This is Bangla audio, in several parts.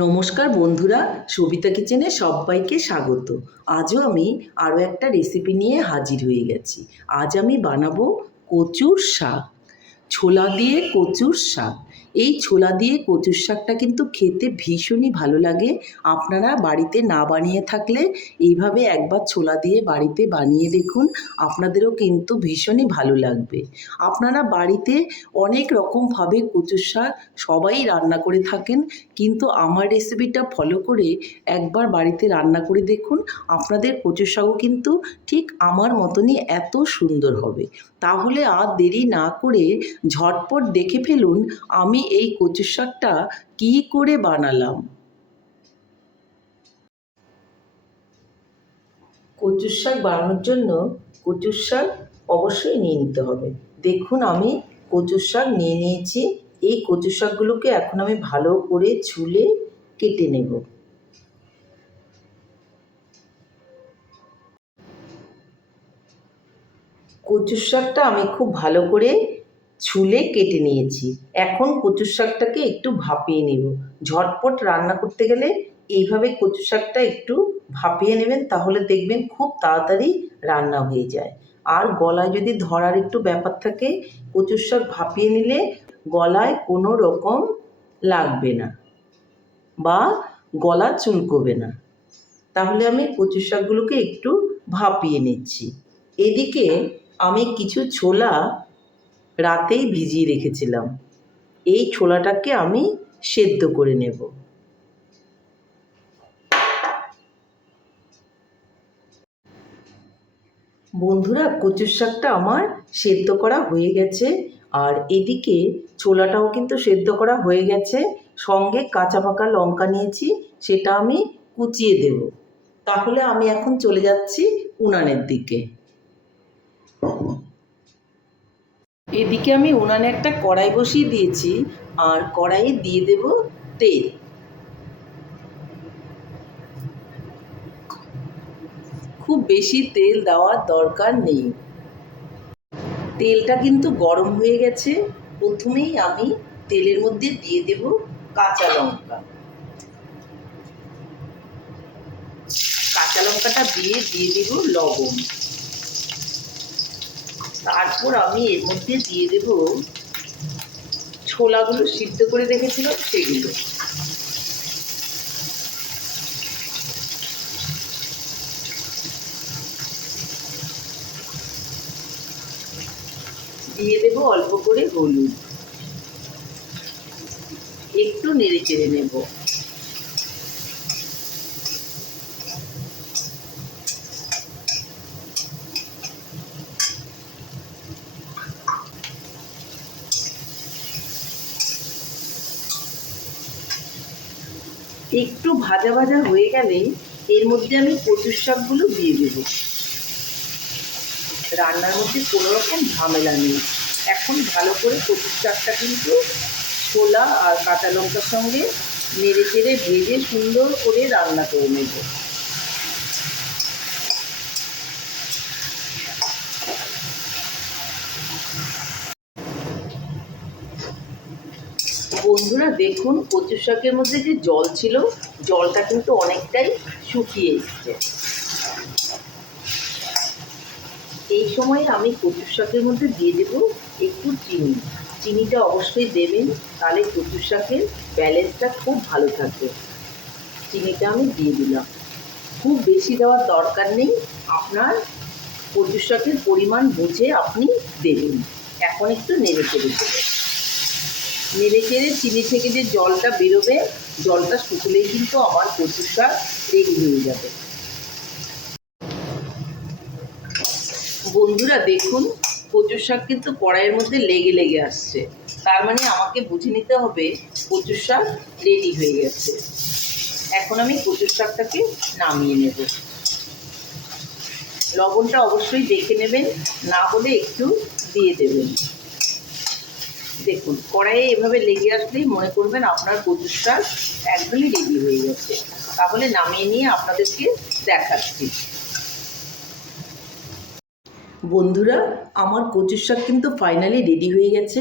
নমস্কার বন্ধুরা, সবিতা কিচেনে সবাইকে স্বাগত। আজও আমি আরও একটা রেসিপি নিয়ে হাজির হয়ে গেছি। আজ আমি বানাবো কচুর শাক, ছোলা দিয়ে কচুর শাক। এই ছোলা দিয়ে কচুর শাকটা কিন্তু খেতে ভীষণই ভালো লাগে। আপনারা বাড়িতে না বানিয়ে থাকলে এইভাবে একবার ছোলা দিয়ে বাড়িতে বানিয়ে দেখুন, আপনাদেরও কিন্তু ভীষণই ভালো লাগবে। আপনারা বাড়িতে অনেক রকমভাবে কচুর শাক সবাই রান্না করে থাকেন, কিন্তু আমার রেসিপিটা ফলো করে একবার বাড়িতে রান্না করে দেখুন, আপনাদের কচুর শাকও কিন্তু ঠিক আমার মতনই এত সুন্দর হবে। তাহলে আর দেরি না করে ঝটপট দেখে ফেলুন আমি এই কচুর শাকটা কী করে বানালাম। কচুর শাক বানানোর জন্য কচুর শাক অবশ্যই নিয়ে নিতে হবে। দেখুন আমি কচুর শাক নিয়ে নিয়েছি। এই কচুর শাকগুলোকে এখন আমি ভালো করে ছুলে কেটে নেব। কচুর শাকটা আমি খুব ভালো করে ছুলে কেটে নিয়েছি। এখন কচুর শাকটাকে একটু ভাপিয়ে নেব। ঝটপট রান্না করতে গেলে এইভাবে কচুর শাকটা একটু ভাপিয়ে নেবেন, তাহলে দেখবেন খুব তাড়াতাড়ি রান্না হয়ে যায়। আর গলায় যদি ধরার একটু ব্যাপার থাকে, কচুর শাক ভাপিয়ে নিলে গলায় কোনো রকম লাগবে না বা গলা চুলকোবে না। তাহলে আমি কচুর শাকগুলোকে একটু ভাপিয়ে নিচ্ছি। এদিকে আমি কিছু ছোলা রাতেই ভিজিয়ে রেখেছিলাম। এই ছোলাটাকে আমি সেদ্ধ করে নেব। বন্ধুরা, কচুর শাকটা আমার সেদ্ধ করা হয়ে গেছে, আর এদিকে ছোলাটাও কিন্তু সেদ্ধ করা হয়ে গেছে। সঙ্গে কাঁচা পাকা লঙ্কা নিয়েছি, সেটা আমি কুচিয়ে দেব। তাহলে আমি এখন চলে যাচ্ছি উনানের দিকে। এদিকে আমি উনানে একটা কড়াই বসিয়ে দিয়েছি, আর কড়াইয়ে দিয়ে দেব তেল। খুব বেশি তেল দেওয়ার দরকার নেই। তেলটা কিন্তু গরম হয়ে গেছে। প্রথমেই আমি তেলের মধ্যে দিয়ে দেব কাঁচা লঙ্কা। কাঁচা লঙ্কাটা দিয়ে দেব লবণ। তারপর আমি এর মধ্যে দিয়ে দেব ছোলাগুলো সিদ্ধ করে রেখেছিলাম সেগুলো। দিয়ে দেব অল্প করে হলুদ। একটু নেড়ে চেড়ে নেব। একটু ভাজা ভাজা হয়ে গেলে এর মধ্যে আমি কচুর শাকগুলো দিয়ে দেব। রান্নার মধ্যে কোনো রকম ঝামেলা নেই। এখন ভালো করে কচুর শাকটা কিন্তু ছোলা আর কাঁচা লঙ্কার সঙ্গে নেড়ে চেড়ে ভেজে সুন্দর করে রান্না করে নেব। বন্ধুরা দেখুন, কচুর শাকের মধ্যে যে জল ছিল, জলটা কিন্তু অনেকটাই শুকিয়ে এসছে। এই সময় আমি কচুর শাকের মধ্যে দিয়ে দেব একটু চিনি। চিনিটা অবশ্যই দেবেন, তাহলে কচুর শাকের ব্যালেন্সটা খুব ভালো থাকবে। চিনিটা আমি দিয়ে দিলাম। খুব বেশি দেওয়ার দরকার নেই, আপনার কচুর শাকের পরিমাণ বুঝে আপনি দেবেন। এখন একটু নেড়ে চেড়ে দেবেন। নেড়ে চেড়ে চিনি থেকে যে জলটা বেরোবে, জলটা শুকলেই কিন্তু আমার কচুর শাক রেডি হয়ে যাবে। বন্ধুরা দেখুন, কচুর শাক কিন্তু কড়াইয়ের মধ্যে লেগে লেগে আসছে। তার মানে আমাকে বুঝে নিতে হবে কচুর শাক রেডি হয়ে গেছে। এখন আমি কচুর শাকটাকে নামিয়ে নেব। লবণটা অবশ্যই দেখে নেবেন, না হলে একটু দিয়ে দেবেন। দেখুন, কড়াইয়ে এভাবে লেগে আসলেই মনে করবেন আপনার কচুর শাক একদমই রেডি হয়ে গেছে। তাহলে নামিয়ে নিয়ে আপনাদেরকে দেখাচ্ছি। বন্ধুরা, আমার কচুর শাক কিন্তু ফাইনালি রেডি হয়ে গেছে।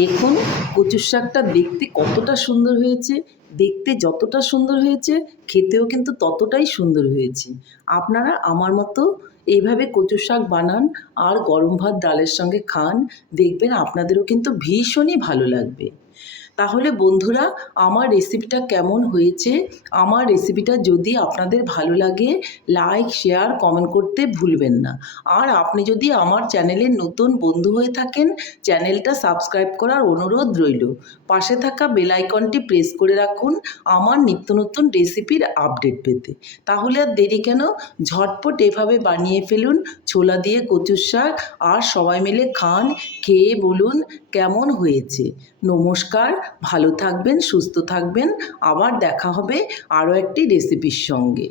দেখুন কচুর শাকটা দেখতে কতটা সুন্দর হয়েছে। দেখতে যতটা সুন্দর হয়েছে খেতেও কিন্তু ততটাই সুন্দর হয়েছে। আপনারা আমার মতো এইভাবে কচু শাক বানান আর গরম ভাত ডালের সঙ্গে খান, দেখবেন আপনাদেরও কিন্তু ভীষণই ভালো লাগবে। তাহলে বন্ধুরা, আমার রেসিপিটা কেমন হয়েছে? আমার রেসিপিটা যদি আপনাদের ভালো লাগে, লাইক শেয়ার কমেন্ট করতে ভুলবেন না। আর আপনি যদি আমার চ্যানেলের নতুন বন্ধু হয়ে থাকেন, চ্যানেলটা সাবস্ক্রাইব করার অনুরোধ রইল। পাশে থাকা বেল আইকনটি প্রেস করে রাখুন আমার নিত্য নতুন রেসিপির আপডেট পেতে। তাহলে আর দেরি কেন, ঝটপট এভাবে বানিয়ে ফেলুন ছোলা দিয়ে কচুর শাক, আর সবাই মিলে খান, খেয়ে বলুন কেমন হয়েছে। নমস্কার, ভালো থাকবেন, সুস্থ থাকবেন, আবার দেখা হবে আরও একটি রেসিপির সঙ্গে।